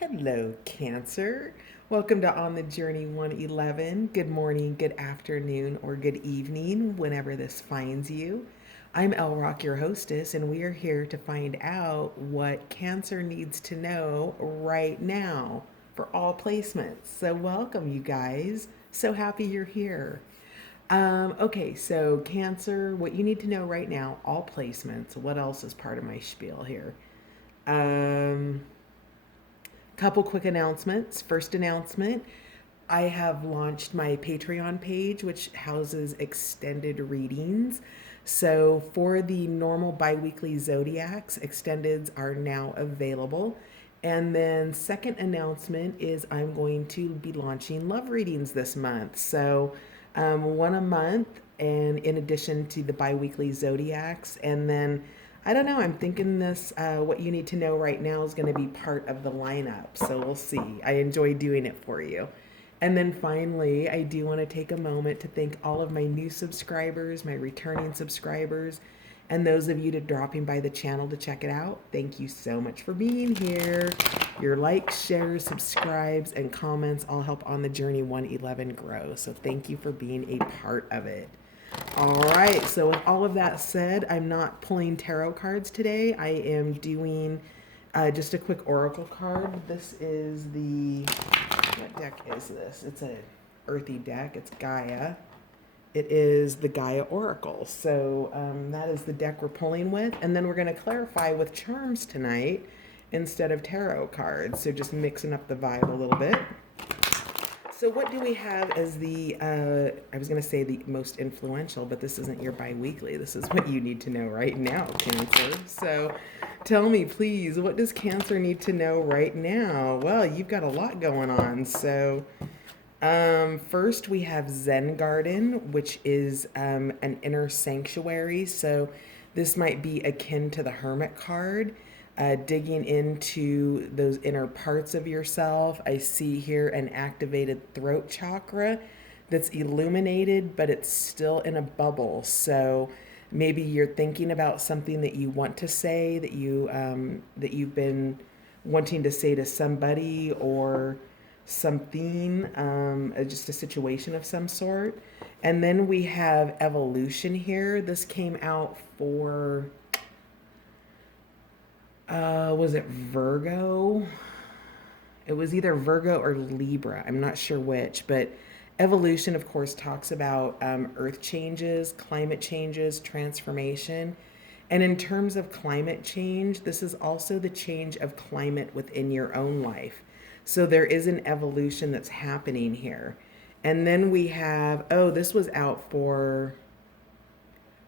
Hello, Cancer. Welcome to On the Journey 111. Good morning, good afternoon, or good evening, whenever this finds you. I'm El Rock, your hostess, and we are here to find out what Cancer needs to know right now for all placements. So, welcome, you guys. So happy you're here. Okay, so Cancer, what you need to know right now, all placements. What else is part of my spiel here? Um, Couple quick announcements. First announcement, I have launched my Patreon page, which houses extended readings. So for the normal biweekly zodiacs, extendeds are now available. And then second announcement is I'm going to be launching love readings this month. So one a month, and in addition to the biweekly zodiacs, and then I don't know. I'm thinking this, what you need to know right now is going to be part of the lineup. So we'll see. I enjoy doing it for you. And then finally, I do want to take a moment to thank all of my new subscribers, my returning subscribers, and those of you that are dropping by the channel to check it out. Thank you so much for being here. Your likes, shares, subscribes, and comments all help On the Journey 111 grow. So thank you for being a part of it. All right, so with all of that said, I'm not pulling tarot cards today. I am doing just a quick oracle card. This is what deck is this? It's a earthy deck. It's Gaia. It is the Gaia Oracle. So that is the deck we're pulling with. And then we're going to clarify with charms tonight instead of tarot cards. So just mixing up the vibe a little bit. So what do we have as I was going to say the most influential, but this isn't your biweekly. This is what you need to know right now, Cancer. So tell me, please, what does Cancer need to know right now? Well, you've got a lot going on. So first we have Zen Garden, which is an inner sanctuary. So this might be akin to the Hermit card. Digging into those inner parts of yourself. I see here an activated throat chakra that's illuminated, but it's still in a bubble. So maybe you're thinking about something that you want to say, that you've been wanting to say to somebody or something, just a situation of some sort. And then we have evolution here. This came out for was it Virgo? It was either Virgo or Libra. I'm not sure which, but evolution, of course, talks about earth changes, climate changes, transformation. And in terms of climate change, this is also the change of climate within your own life. So there is an evolution that's happening here. And then we have, this was out for,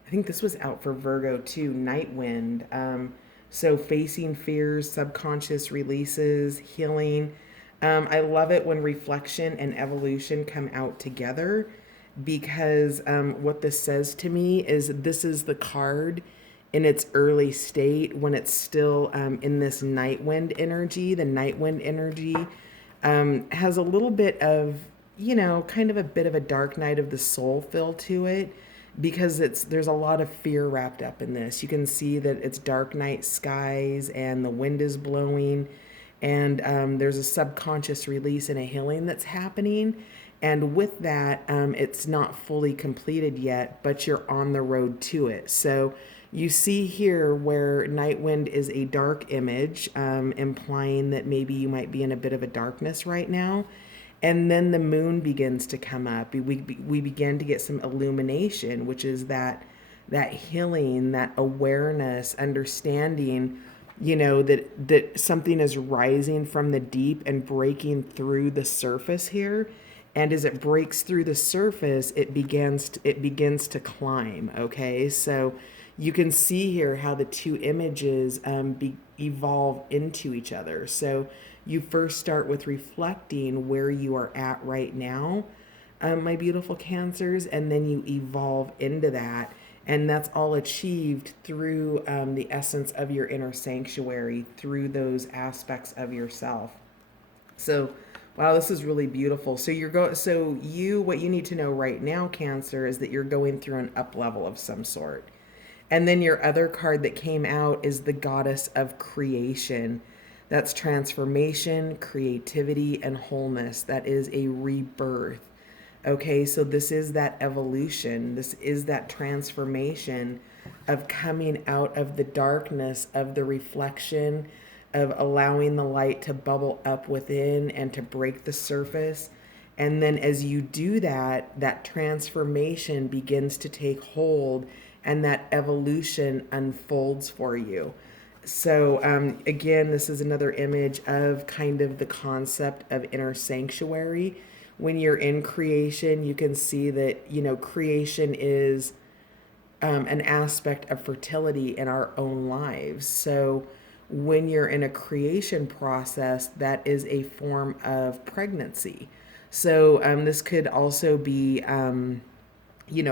I think this was out for Virgo too, Night Wind. So facing fears, subconscious releases, healing. I love it when reflection and evolution come out together because what this says to me is this is the card in its early state when it's still in this night wind energy. The night wind energy has a little bit of, kind of a bit of a dark night of the soul feel to it because there's a lot of fear wrapped up in this. You can see that it's dark night skies and the wind is blowing, and there's a subconscious release and a healing that's happening. And with that, it's not fully completed yet, but you're on the road to it. So you see here where night wind is a dark image, implying that maybe you might be in a bit of a darkness right now. And then the moon begins to come up. We begin to get some illumination, which is that healing, that awareness, understanding, that something is rising from the deep and breaking through the surface here. And as it breaks through the surface, it begins to climb. Okay, so you can see here how the two images evolve into each other. So you first start with reflecting where you are at right now, my beautiful Cancers, and then you evolve into that. And that's all achieved through the essence of your inner sanctuary, through those aspects of yourself. So, wow, this is really beautiful. So what you need to know right now, Cancer, is that you're going through an up level of some sort. And then your other card that came out is the Goddess of Creation. That's transformation, creativity, and wholeness. That is a rebirth. Okay, so this is that evolution. This is that transformation of coming out of the darkness of the reflection, of allowing the light to bubble up within and to break the surface. And then as you do that, that transformation begins to take hold and that evolution unfolds for you. So, again, this is another image of kind of the concept of inner sanctuary. When you're in creation, you can see that, creation is an aspect of fertility in our own lives. So, when you're in a creation process, that is a form of pregnancy. So, this could also be,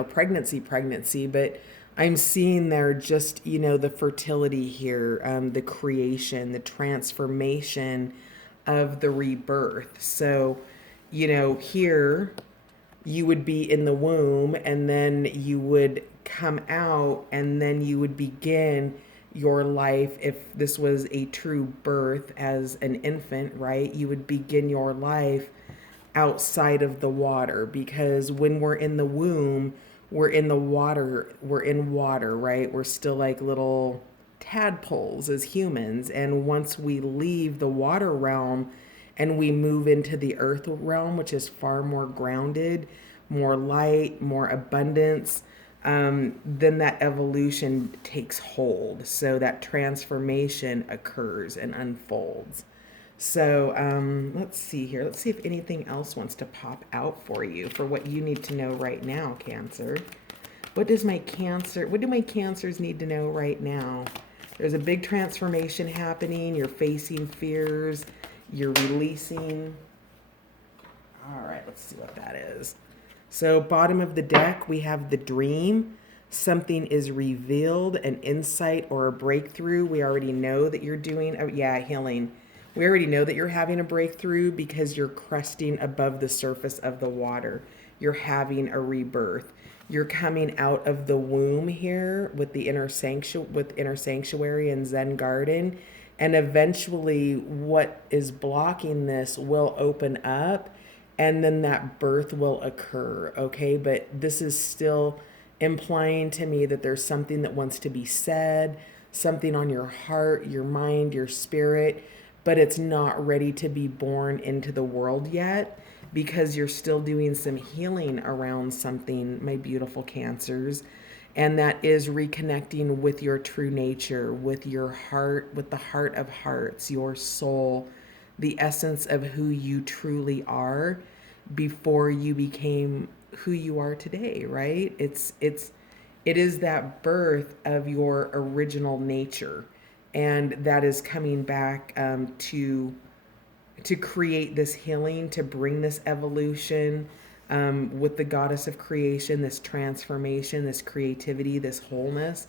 pregnancy, but I'm seeing there just, the fertility here, the creation, the transformation of the rebirth. So, here you would be in the womb and then you would come out and then you would begin your life. If this was a true birth as an infant, right, you would begin your life outside of the water, because when we're in the womb, we're in the water, we're in water, right? We're still like little tadpoles as humans. And once we leave the water realm and we move into the earth realm, which is far more grounded, more light, more abundance, then that evolution takes hold. So that transformation occurs and unfolds. So let's see here. Let's see if anything else wants to pop out for you for what you need to know right now, Cancer. What do my cancers need to know right now? There's a big transformation happening. You're facing fears. You're releasing. All right, let's see what that is. So bottom of the deck, we have the dream. Something is revealed, an insight or a breakthrough. We already know that you're doing, healing. We already know that you're having a breakthrough because you're cresting above the surface of the water. You're having a rebirth. You're coming out of the womb here with the inner sanctuary and Zen garden. And eventually what is blocking this will open up and then that birth will occur. Okay. But this is still implying to me that there's something that wants to be said, something on your heart, your mind, your spirit, but it's not ready to be born into the world yet because you're still doing some healing around something, my beautiful cancers. And that is reconnecting with your true nature, with your heart, with the heart of hearts, your soul, the essence of who you truly are before you became who you are today, right? It is that birth of your original nature. And that is coming back to create this healing, to bring this evolution with the goddess of creation, this transformation, this creativity, this wholeness.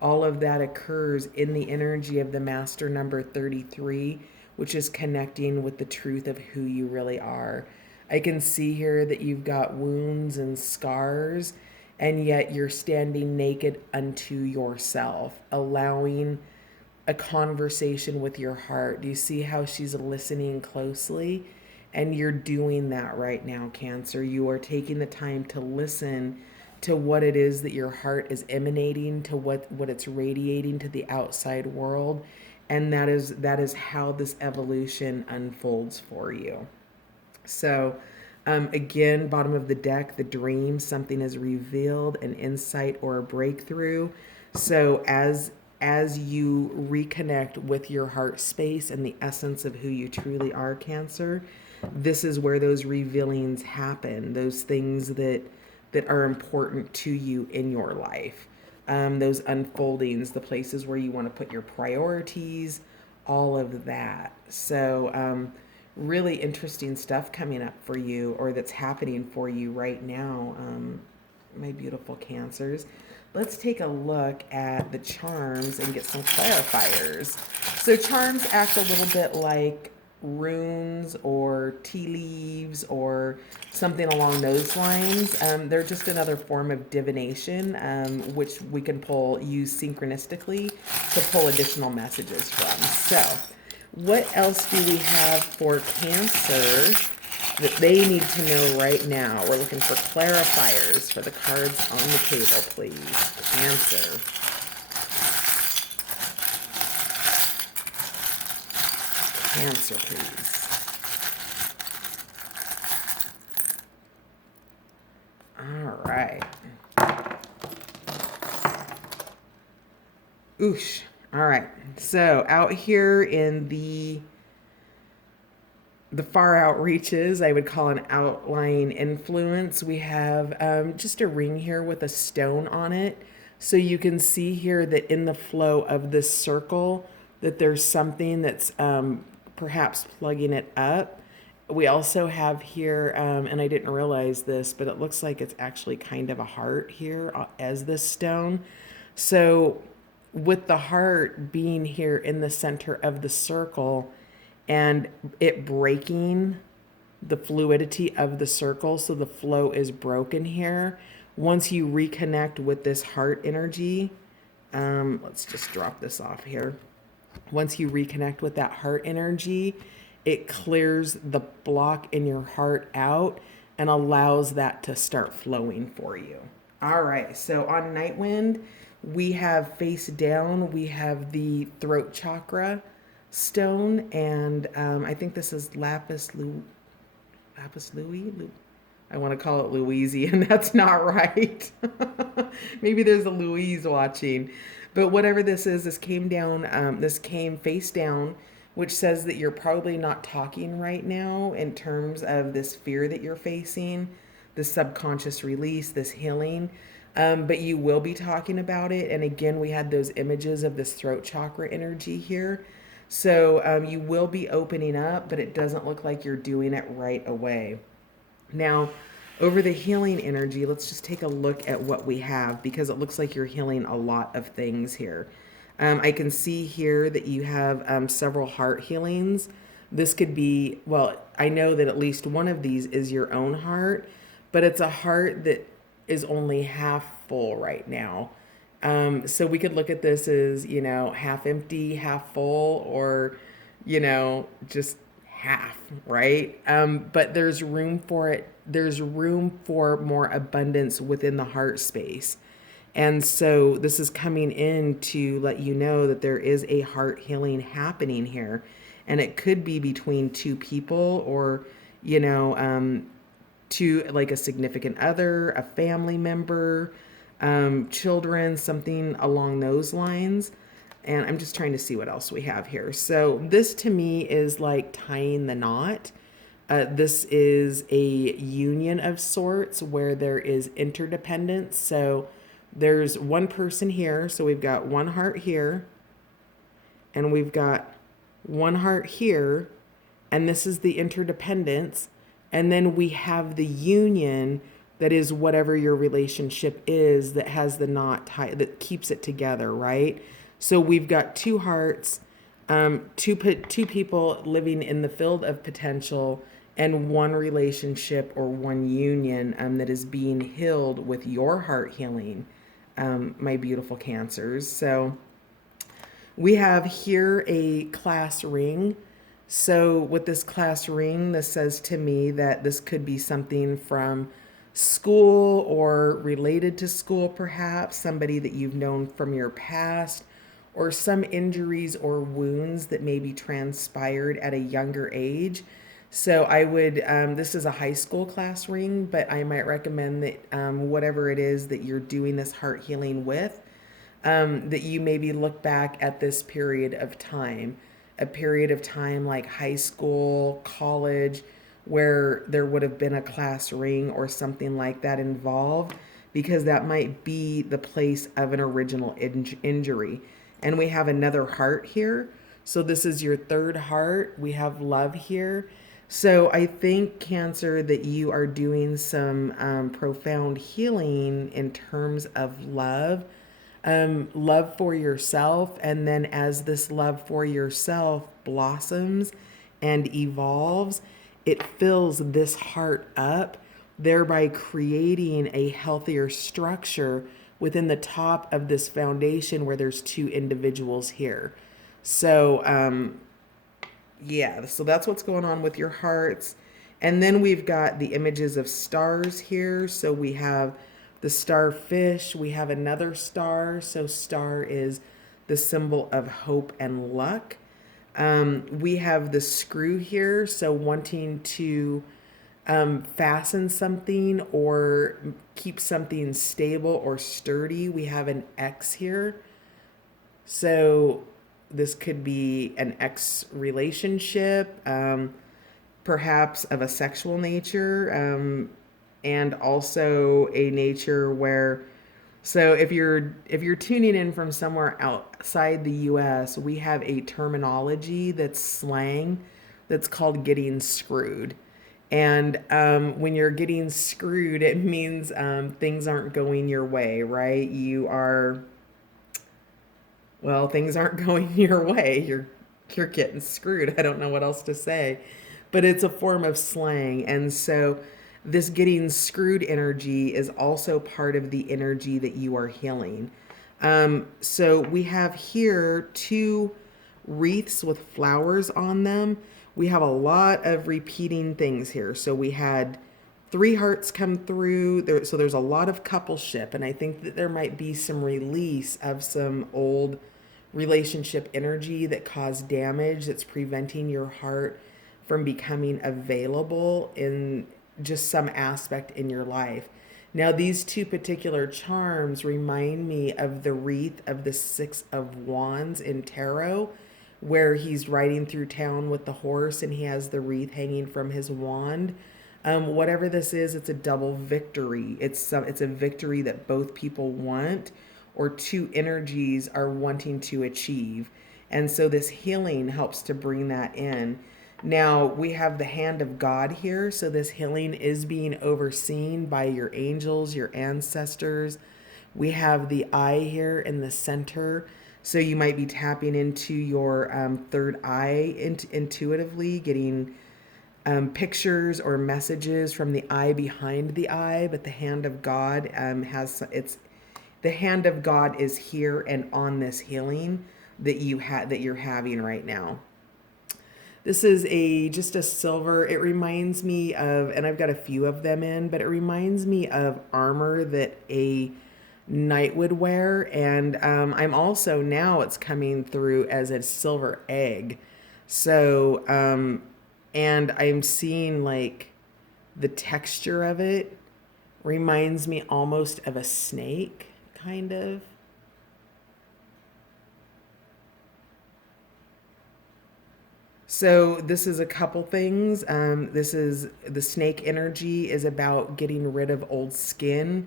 All of that occurs in the energy of the master number 33, which is connecting with the truth of who you really are. I can see here that you've got wounds and scars, and yet you're standing naked unto yourself, allowing a conversation with your heart. Do you see how she's listening closely? And you're doing that right now, Cancer. You are taking the time to listen to what it is that your heart is emanating, to what it's radiating to the outside world. And that is how this evolution unfolds for you. So again, bottom of the deck, the dream, something is revealed, an insight or a breakthrough. So as you reconnect with your heart space and the essence of who you truly are, Cancer, this is where those revealings happen, those things that are important to you in your life, those unfoldings, the places where you want to put your priorities, all of that. So really interesting stuff coming up for you, or that's happening for you right now, my beautiful Cancers. Let's take a look at the charms and get some clarifiers. So charms act a little bit like runes or tea leaves or something along those lines. They're just another form of divination, which we can use synchronistically to pull additional messages from. So What else do we have for Cancer that they need to know right now? We're looking for clarifiers for the cards on the table, please. Cancer. Cancer, please. All right. Oosh. All right. So out here in the far out reaches, I would call an outlying influence. We have just a ring here with a stone on it. So you can see here that in the flow of this circle, that there's something that's perhaps plugging it up. We also have here, and I didn't realize this, but it looks like it's actually kind of a heart here as this stone. So with the heart being here in the center of the circle, and it breaking the fluidity of the circle, so the flow is broken here. Once you reconnect with this heart energy, let's just drop this off here. Once you reconnect with that heart energy, it clears the block in your heart out and allows that to start flowing for you. All right, so on Nightwind, we have face down, we have the throat chakra stone, and I think this is lapis louis. I want to call it Louise, and that's not right. Maybe there's a Louise watching, but whatever this is, this came down. This came face down, which says that you're probably not talking right now in terms of this fear that you're facing, this subconscious release, this healing. But you will be talking about it. And again, we had those images of this throat chakra energy here. So you will be opening up, but it doesn't look like you're doing it right away. Now, over the healing energy, let's just take a look at what we have, because it looks like you're healing a lot of things here. I can see here that you have several heart healings. This could be, well, I know that at least one of these is your own heart, but it's a heart that is only half full right now. So we could look at this as, half empty, half full, or, just half, right? But there's room for it. There's room for more abundance within the heart space. And so this is coming in to let you know that there is a heart healing happening here. And it could be between two people, or, to like a significant other, a family member, children, something along those lines. And I'm just trying to see what else we have here. So this to me is like tying the knot. This is a union of sorts where there is interdependence. So there's one person here. So we've got one heart here, and we've got one heart here. And this is the interdependence. And then we have the union that is whatever your relationship is, that has the knot tie that keeps it together, right? So we've got two hearts, two people living in the field of potential, and one relationship or one union that is being healed with your heart healing, my beautiful Cancers. So we have here a class ring. So with this class ring, this says to me that this could be something from school or related to school, perhaps somebody that you've known from your past, or some injuries or wounds that maybe transpired at a younger age. So I would, this is a high school class ring, but I might recommend that whatever it is that you're doing this heart healing with, that you maybe look back at this period of time, a period of time like high school, college, where there would have been a class ring or something like that involved, because that might be the place of an original injury. And we have another heart here. So this is your third heart. We have love here. So I think, Cancer, that you are doing some profound healing in terms of love, love for yourself. And then as this love for yourself blossoms and evolves, it fills this heart up, thereby creating a healthier structure within the top of this foundation where there's two individuals here. So Yeah, so that's what's going on with your hearts. And then we've got the images of stars here. So we have the starfish, we have another star. So star is the symbol of hope and luck. We have the screw here, so wanting to fasten something or keep something stable or sturdy. We have an X here. So this could be an ex relationship, perhaps of a sexual nature, and also a nature where. So if you're tuning in from somewhere outside the U.S., we have a terminology that's slang that's called getting screwed. And when you're getting screwed, it means things aren't going your way, right? Well, things aren't going your way. You're getting screwed. I don't know what else to say. But it's a form of slang. And so this getting screwed energy is also part of the energy that you are healing. So we have here two wreaths with flowers on them. We have a lot of repeating things here. So we had three hearts come through there, so there's a lot of coupleship, and I think that there might be some release of some old relationship energy that caused damage that's preventing your heart from becoming available in just some aspect in your life. Now, these two particular charms remind me of the wreath of the Six of Wands in tarot, where he's riding through town with the horse and he has the wreath hanging from his wand. Whatever this is, it's a double victory. It's a victory that both people want, or two energies are wanting to achieve. And so this healing helps to bring that in. Now we have the hand of God here. So this healing is being overseen by your angels, your ancestors. We have the eye here in the center. So you might be tapping into your third eye intuitively, getting pictures or messages from the eye behind the eye. But the hand of God has it's the hand of God is here and on this healing that you're having right now. This is a just a silver. It reminds me of, and I've got a few of them in, but it reminds me of armor that a knight would wear. And I'm also now it's coming through as a silver egg. So, and I'm seeing like the texture of it reminds me almost of a snake, kind of. So this is a couple things. This is the snake energy is about getting rid of old skin,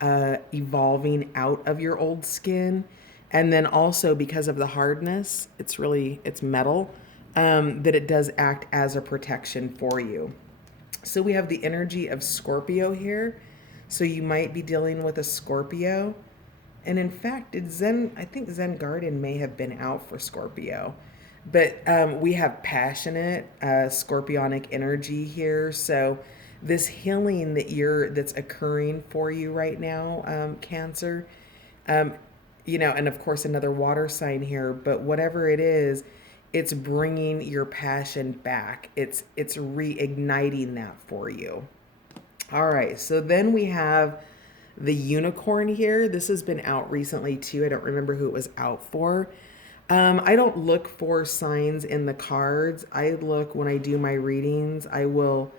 evolving out of your old skin, and then also because of the hardness, it's metal, that it does act as a protection for you. So we have the energy of Scorpio here. So you might be dealing with a Scorpio. And in fact, I think Zen Garden may have been out for Scorpio. But we have passionate scorpionic energy here. So this healing that's occurring for you right now, Cancer, um, and of course another water sign here. But whatever it is, it's bringing your passion back. It's reigniting that for you. All right, so then we have the unicorn here. This has been out recently too. I don't remember who it was out for. I don't look for signs in the cards. I look when I do my readings. I will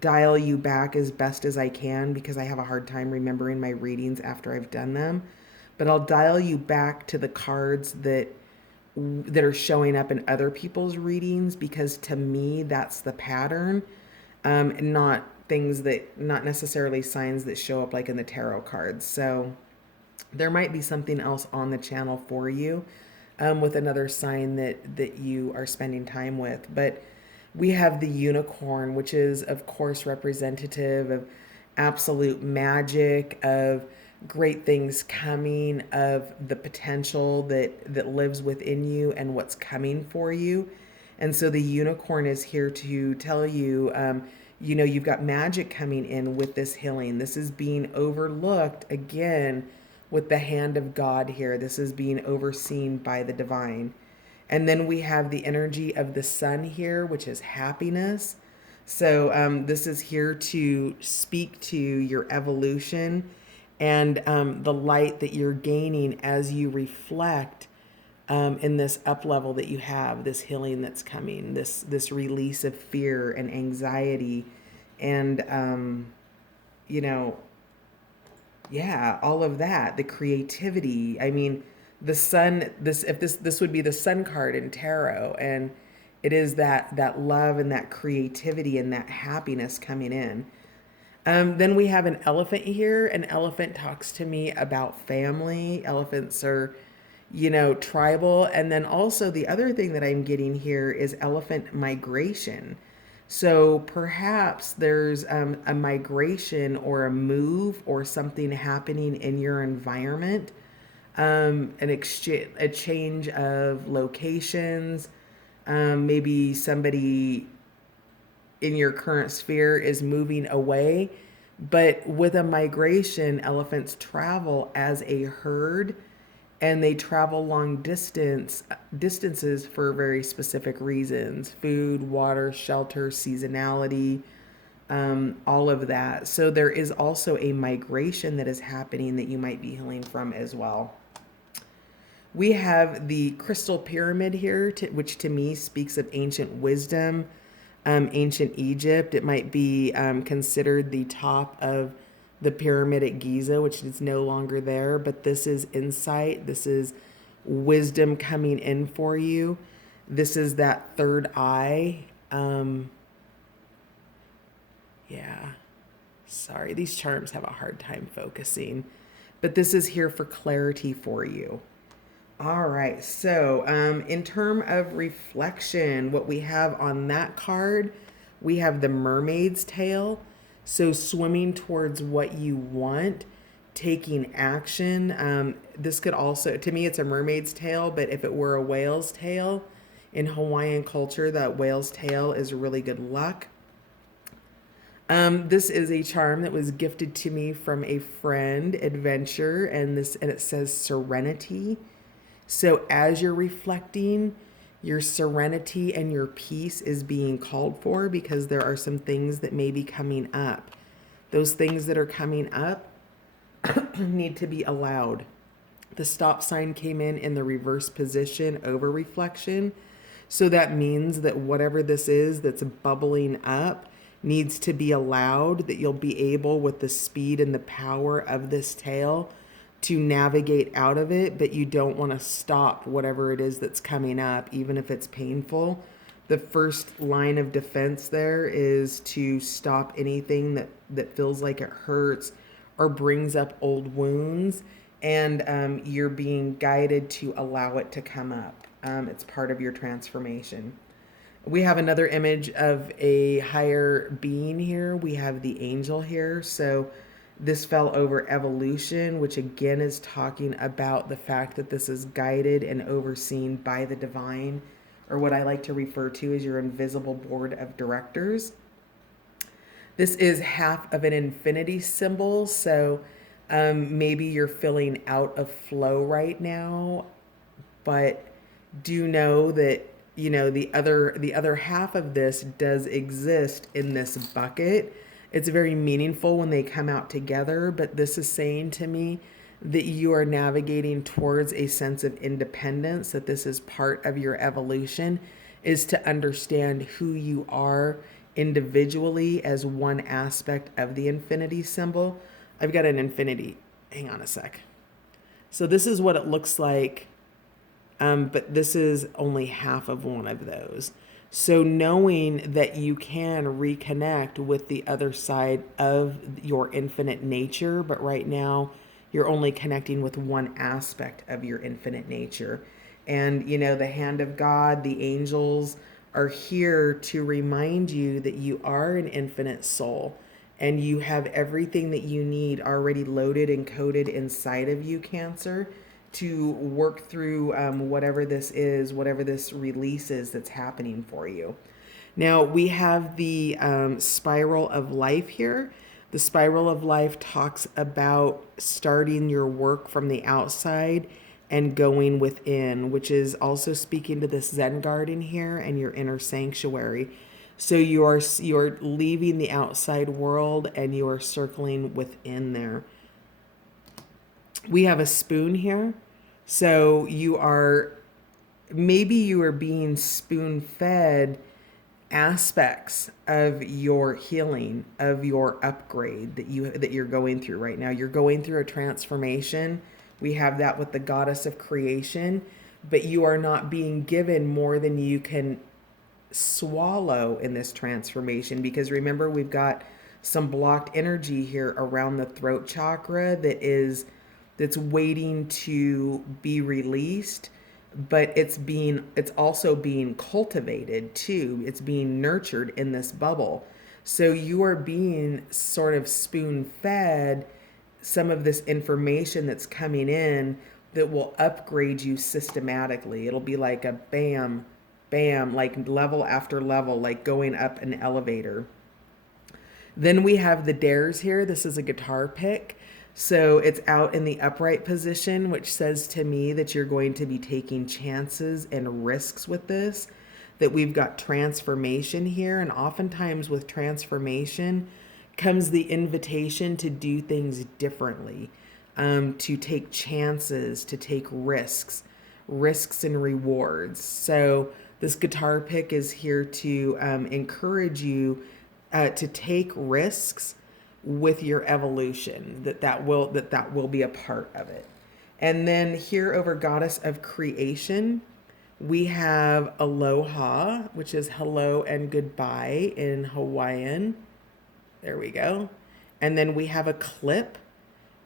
dial you back as best as I can because I have a hard time remembering my readings after I've done them. But I'll dial you back to the cards that are showing up in other people's readings because to me that's the pattern, not things that not necessarily signs that show up like in the tarot cards. So there might be something else on the channel for you, with another sign that you are spending time with. But we have the unicorn, which is of course representative of absolute magic, of great things coming, of the potential that lives within you and what's coming for you. And so the unicorn is here to tell you, you've got magic coming in with this healing. This is being overlooked again with the hand of God here. This is being overseen by the divine. And then we have the energy of the sun here, which is happiness. So this is here to speak to your evolution and the light that you're gaining as you reflect in this up level that you have, this healing that's coming, this release of fear and anxiety, and you know, yeah, all of that, the creativity. I mean, the sun. This would be the sun card in tarot, and it is that love and that creativity and that happiness coming in. Then we have an elephant here. An elephant talks to me about family. Elephants are, tribal. And then also the other thing that I'm getting here is elephant migration. So perhaps there's a migration or a move or something happening in your environment, a change of locations. Maybe somebody in your current sphere is moving away. But with a migration, elephants travel as a herd and they travel long distances for very specific reasons: food, water, shelter, seasonality, all of that. So there is also a migration that is happening that you might be healing from as well. We have the crystal pyramid here, which to me speaks of ancient wisdom, ancient Egypt. It might be considered the top of the pyramid at Giza, which is no longer there, but this is insight. This is wisdom coming in for you. This is that third eye. Yeah, sorry, these charms have a hard time focusing, but this is here for clarity for you. All right, so in term of reflection, what we have on that card, we have the mermaid's tail. So swimming towards what you want, taking action. This could also, to me, it's a mermaid's tail, but if it were a whale's tail, in Hawaiian culture, that whale's tail is really good luck. This is a charm that was gifted to me from a friend, Adventure, and it says serenity. So as you're reflecting, your serenity and your peace is being called for because there are some things that may be coming up. Those things that are coming up need to be allowed. The stop sign came in the reverse position over reflection. So that means that whatever this is that's bubbling up needs to be allowed, that you'll be able, with the speed and the power of this tail, to navigate out of it, but you don't want to stop whatever it is that's coming up, even if it's painful. The first line of defense there is to stop anything that feels like it hurts or brings up old wounds, and you're being guided to allow it to come up. It's part of your transformation. We have another image of a higher being here. We have the angel here. So this fell over evolution, which again is talking about the fact that this is guided and overseen by the divine, or what I like to refer to as your invisible board of directors. This is half of an infinity symbol. So maybe you're feeling out of flow right now, but do know that the other half of this does exist in this bucket. It's very meaningful when they come out together, but this is saying to me that you are navigating towards a sense of independence, that this is part of your evolution, is to understand who you are individually as one aspect of the infinity symbol. I've got an infinity. Hang on a sec. So this is what it looks like, but this is only half of one of those. So knowing that you can reconnect with the other side of your infinite nature, but right now you're only connecting with one aspect of your infinite nature. And, the hand of God, the angels are here to remind you that you are an infinite soul and you have everything that you need already loaded and coded inside of you, Cancer, to work through whatever this is, whatever this release is that's happening for you. Now, we have the spiral of life here. The spiral of life talks about starting your work from the outside and going within, which is also speaking to this Zen garden here and your inner sanctuary. So you are leaving the outside world and you are circling within there. We have a spoon here. So maybe you are being spoon fed aspects of your healing, of your upgrade that you're going through right now. You're going through a transformation. We have that with the goddess of creation, but you are not being given more than you can swallow in this transformation, because remember, we've got some blocked energy here around the throat chakra that's waiting to be released, but it's also being cultivated too. It's being nurtured in this bubble. So you are being sort of spoon fed some of this information that's coming in that will upgrade you systematically. It'll be like a bam, bam, like level after level, like going up an elevator. Then we have the dares here. This is a guitar pick. So it's out in the upright position, which says to me that you're going to be taking chances and risks with this, that we've got transformation here. And oftentimes with transformation comes the invitation to do things differently, to take chances, to take risks and rewards. So this guitar pick is here to encourage you to take risks with your evolution. That will be a part of it. And then here over goddess of creation, we have aloha, which is hello and goodbye in Hawaiian. There we go. And then we have a clip,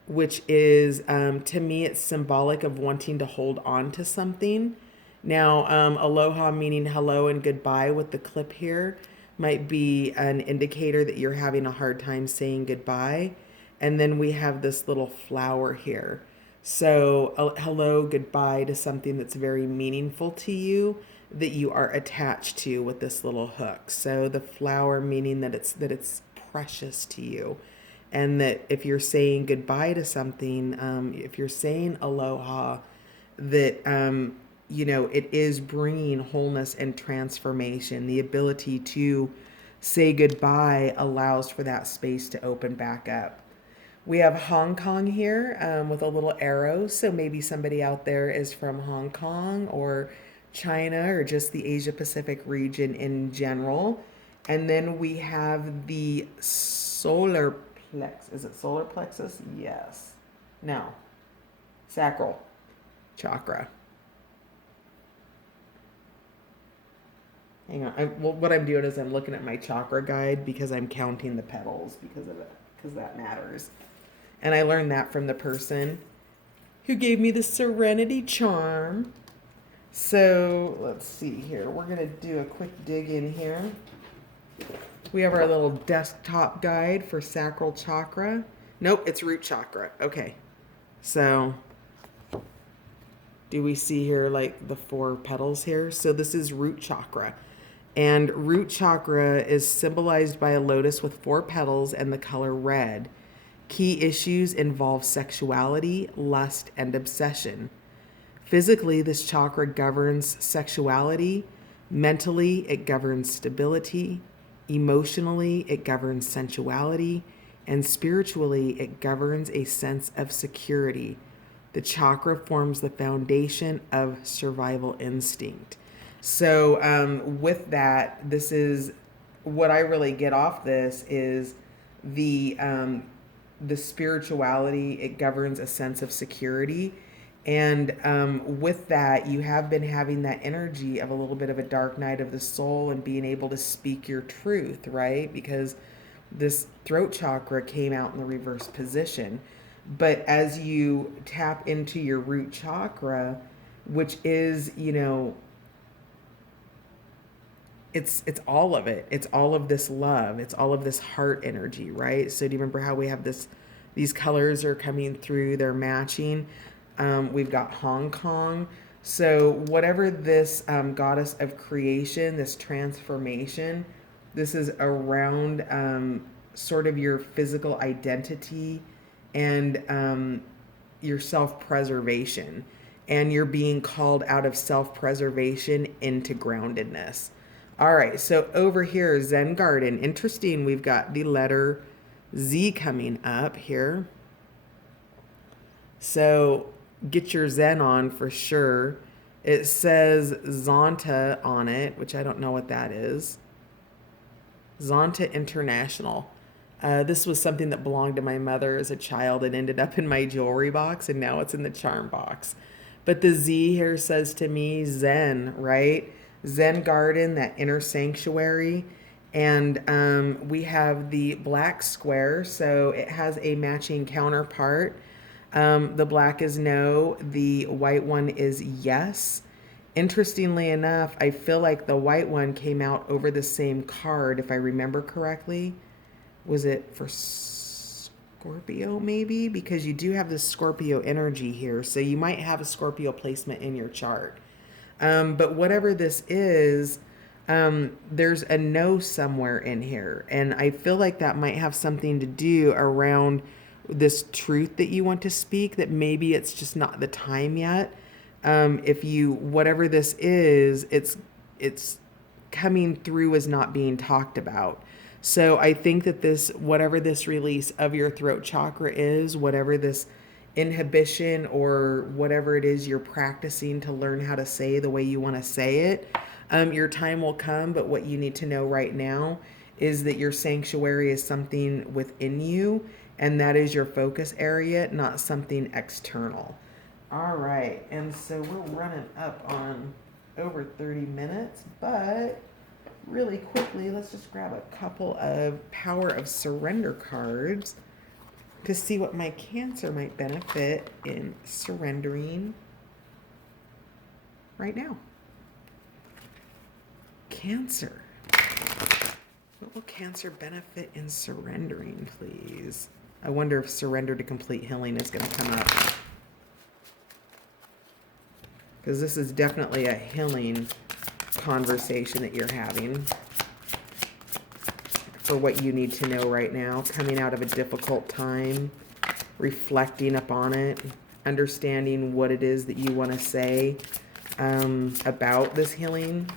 which is, to me, it's symbolic of wanting to hold on to something. Now, aloha meaning hello and goodbye with the clip here might be an indicator that you're having a hard time saying goodbye. And then we have this little flower here. So, hello, goodbye to something that's very meaningful to you, that you are attached to with this little hook. So the flower meaning that it's precious to you, and that if you're saying goodbye to something, if you're saying aloha, that it is bringing wholeness and transformation. The ability to say goodbye allows for that space to open back up. We have Hong Kong here, with a little arrow. So maybe somebody out there is from Hong Kong or China or just the Asia Pacific region in general. And then we have the solar plexus. Is it solar plexus? Yes. No. Sacral chakra. Hang on. What I'm doing is I'm looking at my chakra guide because I'm counting the petals because of it, because that matters. And I learned that from the person who gave me the Serenity Charm. So let's see here. We're going to do a quick dig in here. We have our little desktop guide for sacral chakra. Nope, it's root chakra. Okay. So do we see here like the 4 petals here? So this is root chakra. And root chakra is symbolized by a lotus with 4 petals and the color red. Key issues involve sexuality, lust, and obsession. Physically, this chakra governs sexuality. Mentally, it governs stability. Emotionally, it governs sensuality. And spiritually, it governs a sense of security. The chakra forms the foundation of survival instinct. So with that, this is what I really get off this is the spirituality. It governs a sense of security. And with that, you have been having that energy of a little bit of a dark night of the soul and being able to speak your truth, right? Because this throat chakra came out in the reverse position. But as you tap into your root chakra, which is, it's all of it. It's all of this love. It's all of this heart energy, right? So do you remember how we have these colors are coming through, they're matching. We've got Hong Kong. So whatever this goddess of creation, this transformation, this is around sort of your physical identity and your self-preservation. and you're being called out of self-preservation into groundedness. All right, so over here, Zen Garden. Interesting, we've got the letter Z coming up here. So get your Zen on for sure. It says Zonta on it, which I don't know what that is. Zonta International. This was something that belonged to my mother as a child. It ended up in my jewelry box, and now it's in the charm box. But the Z here says to me Zen, right? Zen garden, that inner sanctuary. And we have the black square, so it has a matching counterpart. The black is no, the white one is yes. Interestingly enough, I feel like the white one came out over the same card, if I remember correctly. Was it for Scorpio, maybe? Because you do have this Scorpio energy here, so you might have a Scorpio placement in your chart. But whatever this is, there's a no somewhere in here. And I feel like that might have something to do around this truth that you want to speak, that maybe it's just not the time yet. If you, whatever this is, it's coming through as not being talked about. So I think that this, whatever this release of your throat chakra is, whatever this inhibition or whatever it is you're practicing to learn how to say the way you want to say it, your time will come. But what you need to know right now is that your sanctuary is something within you, and that is your focus area, not something external. All right, and so we're running up on over 30 minutes, but really quickly, let's just grab a couple of Power of Surrender cards to see what my Cancer might benefit in surrendering right now. Cancer. What will Cancer benefit in surrendering, please? I wonder if surrender to complete healing is going to come up, because this is definitely a healing conversation that you're having for what you need to know right now, coming out of a difficult time, reflecting upon it, understanding what it is that you want to say about this healing.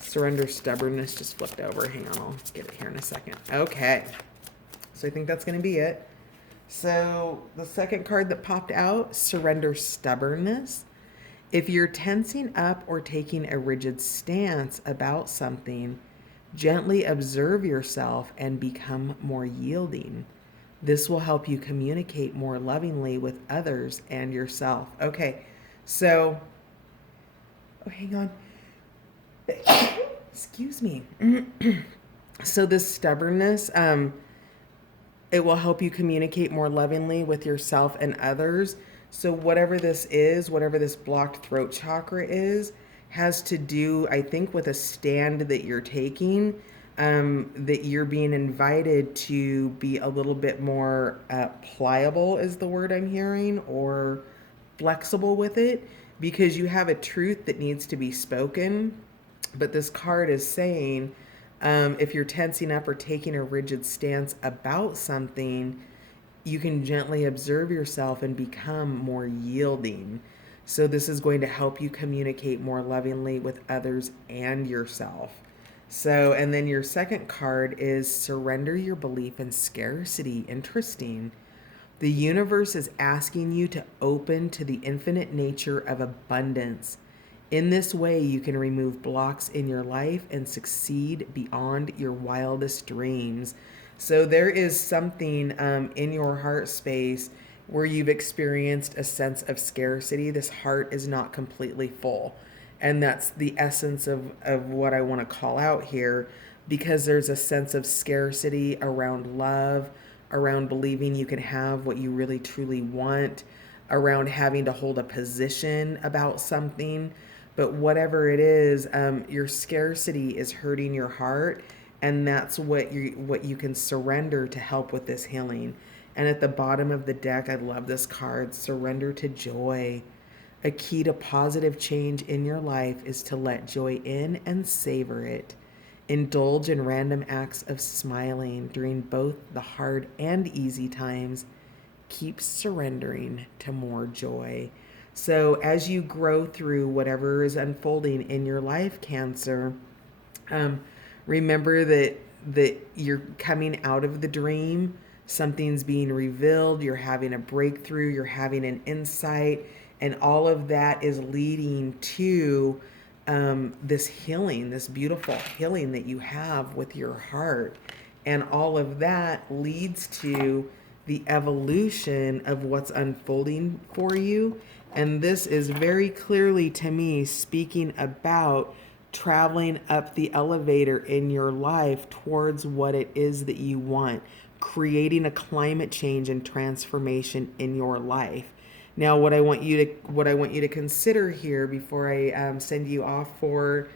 Surrender stubbornness just flipped over. Hang on, I'll get it here in a second. Okay, so I think that's going to be it. So the second card that popped out, surrender stubbornness. If you're tensing up or taking a rigid stance about something, gently observe yourself and become more yielding. This will help you communicate more lovingly with others and yourself. Okay, so, oh, hang on. Excuse me. So this stubbornness, it will help you communicate more lovingly with yourself and others. So whatever this is, whatever this blocked throat chakra is, has to do, I think, with a stand that you're taking, that you're being invited to be a little bit more pliable is the word I'm hearing, or flexible with it, because you have a truth that needs to be spoken. But this card is saying, if you're tensing up or taking a rigid stance about something, you can gently observe yourself and become more yielding. So this is going to help you communicate more lovingly with others and yourself. So, and then your second card is surrender your belief in scarcity. Interesting. The universe is asking you to open to the infinite nature of abundance. In this way, you can remove blocks in your life and succeed beyond your wildest dreams. So there is something in your heart space where you've experienced a sense of scarcity. This heart is not completely full. And that's the essence of what I want to call out here, because there's a sense of scarcity around love, around believing you can have what you really truly want, around having to hold a position about something. But whatever it is, your scarcity is hurting your heart, and that's what you can surrender to help with this healing. And at the bottom of the deck, I love this card, surrender to joy. A key to positive change in your life is to let joy in and savor it. Indulge in random acts of smiling during both the hard and easy times. Keep surrendering to more joy. So as you grow through whatever is unfolding in your life, Cancer, um, remember that you're coming out of the dream. Something's being revealed. You're having a breakthrough. You're having an insight, and all of that is leading to this healing, this beautiful healing that you have with your heart, and all of that leads to the evolution of what's unfolding for you. And this is very clearly to me speaking about traveling up the elevator in your life towards what it is that you want, creating a climate change and transformation in your life. Now, what I want you to consider here before I send you off for,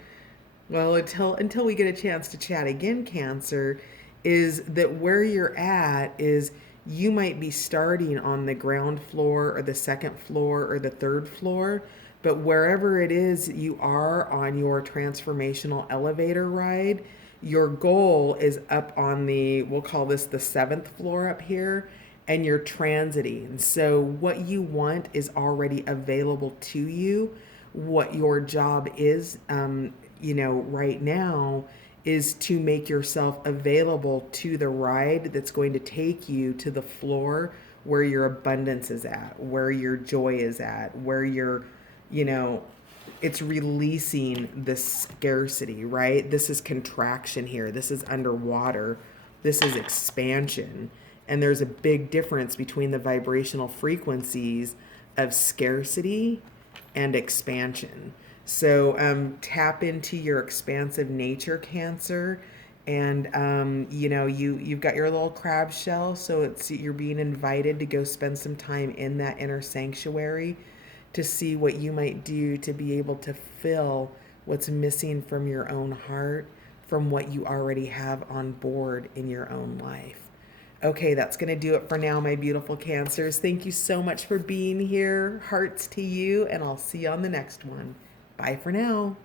well, until we get a chance to chat again, Cancer, is that where you're at is you might be starting on the ground floor or the second floor or the third floor, but wherever it is you are on your transformational elevator ride, your goal is up on the, we'll call this the seventh floor up here, and you're transiting. So what you want is already available to you. What your job is, right now is to make yourself available to the ride that's going to take you to the floor where your abundance is at, where your joy is at, where your, you know, it's releasing this scarcity, right? This is contraction here. This is underwater. This is expansion. And there's a big difference between the vibrational frequencies of scarcity and expansion. So tap into your expansive nature, Cancer, and you've got your little crab shell, so you're being invited to go spend some time in that inner sanctuary to see what you might do to be able to fill what's missing from your own heart, from what you already have on board in your own life. Okay, that's going to do it for now, my beautiful Cancers. Thank you so much for being here. Hearts to you, and I'll see you on the next one. Bye for now.